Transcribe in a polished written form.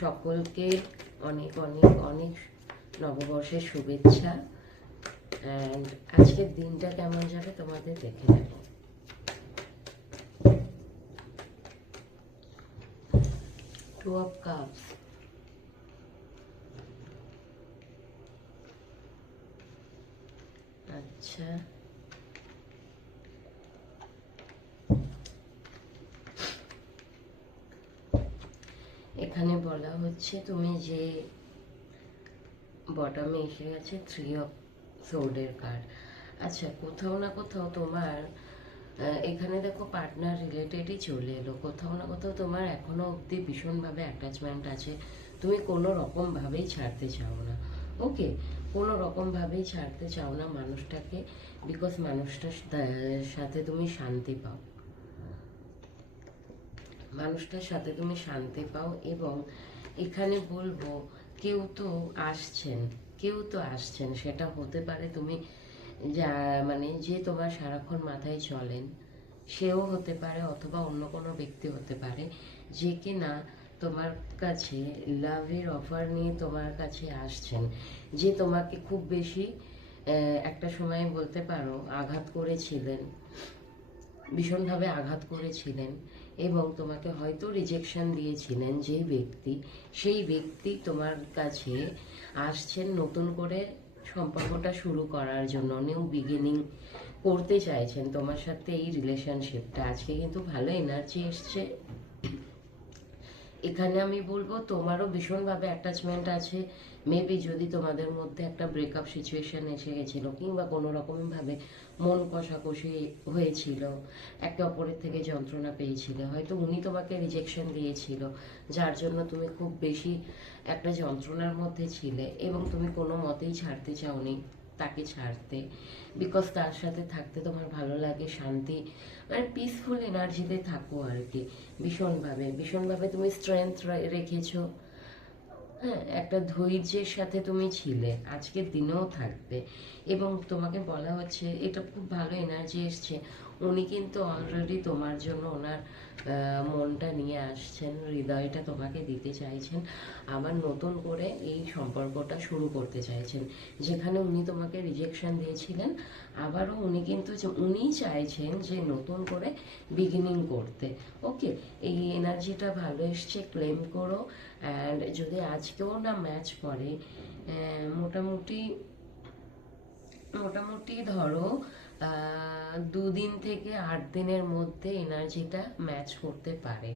সকলকে অনেক অনেক অনেক নববর্ষের শুভেচ্ছা। অ্যান্ড আজকের দিনটা কেমন যাবে তোমাদের দেখে নেব। টু অফ কাপস, আচ্ছা এখানে বলা হচ্ছে তুমি যে বটমে এসে গেছে থ্রি অফ সোর্ডের কার্ড। আচ্ছা, কোথাও না কোথাও তোমার এখানে দেখো পার্টনার রিলেটেডই চলে এলো। কোথাও না কোথাও তোমার এখনো অবধি ভীষণভাবে অ্যাটাচমেন্ট আছে, তুমি কোনো রকমভাবেই ছাড়তে চাও না। ওকে, কোনো রকমভাবেই ছাড়তে চাও না মানুষটাকে, বিকজ মানুষটার সাথে তুমি শান্তি পাও, মানুষটার সাথে তুমি শান্তি পাও। এবং এখানে বলবো কেউ তো আসছেন, কেউ তো আসছেন, সেটা হতে পারে তুমি যা মানে যে তোমার সারাক্ষণ মাথায় চলেন সেও হতে পারে, অথবা অন্য কোনো ব্যক্তি হতে পারে যে কি না তোমার কাছে লাভের অফার নিয়ে তোমার কাছে আসছেন, যে তোমাকে খুব বেশি একটা সময় বলতে পারো আঘাত করেছিলেন, ভীষণভাবে আঘাত করেছিলেন এবং তোমাকে হয়তো রিজেকশন দিয়েছিলেন যেই ব্যক্তি, সেই ব্যক্তি তোমার কাছে আসছেন নতুন করে সম্পর্কটা শুরু করার জন্য, নিউ বিগিনিং করতে চাইছেন তোমার সাথে এই রিলেশনশিপটা। আজকে কিন্তু ভালো এনার্জি এসছে। এখানে আমি বলবো তোমারও ভীষণভাবে অ্যাটাচমেন্ট আছে। মেবি যদি তোমাদের মধ্যে একটা ব্রেকআপ সিচুয়েশন এসে গেছিলো, কিংবা কোনো রকমভাবে মন কষাকষি হয়েছিল, একে অপরের থেকে যন্ত্রণা পেয়েছিলে, হয়তো উনি তোমাকে রিজেকশন দিয়েছিল, যার জন্য তুমি খুব বেশি একটা যন্ত্রণার মধ্যে ছিলে এবং তুমি কোনো মতেই ছাড়তে চাওনি তাকে ছাড়তে, বিকজ তার সাথে থাকতে তোমার ভালো লাগে, শান্তি মানে পিসফুল এনার্জিতে থাকো আর কি। ভীষণভাবে ভীষণভাবে তুমি স্ট্রেংথ রেখেছো, হ্যাঁ, একটা ধৈর্যের সাথে তুমি ছিলে, আজকের দিনেও থাকবে। এবং তোমাকে বলা হচ্ছে, এটা খুব ভালো এনার্জি এসছে, উনি কিন্তু অলরেডি তোমার জন্য ওনার মনটা নিয়ে আসছেন, হৃদয়টা তোমাকে দিতে চাইছেন, আবার নতুন করে এই সম্পর্কটা শুরু করতে চাইছেন। যেখানে উনি তোমাকে রিজেকশন দিয়েছিলেন, আবারও উনি কিন্তু উনিই চাইছেন যে নতুন করে বিগিনিং করতে। ওকে, এই এনার্জিটা ভালো এসছে, ক্লেম করো। অ্যান্ড যদি আজকেও না ম্যাচ করে, মোটামুটি মোটামুটি ধরো 2 দিন থেকে 8 দিনের মধ্যে এনার্জিটা ম্যাচ করতে পারে।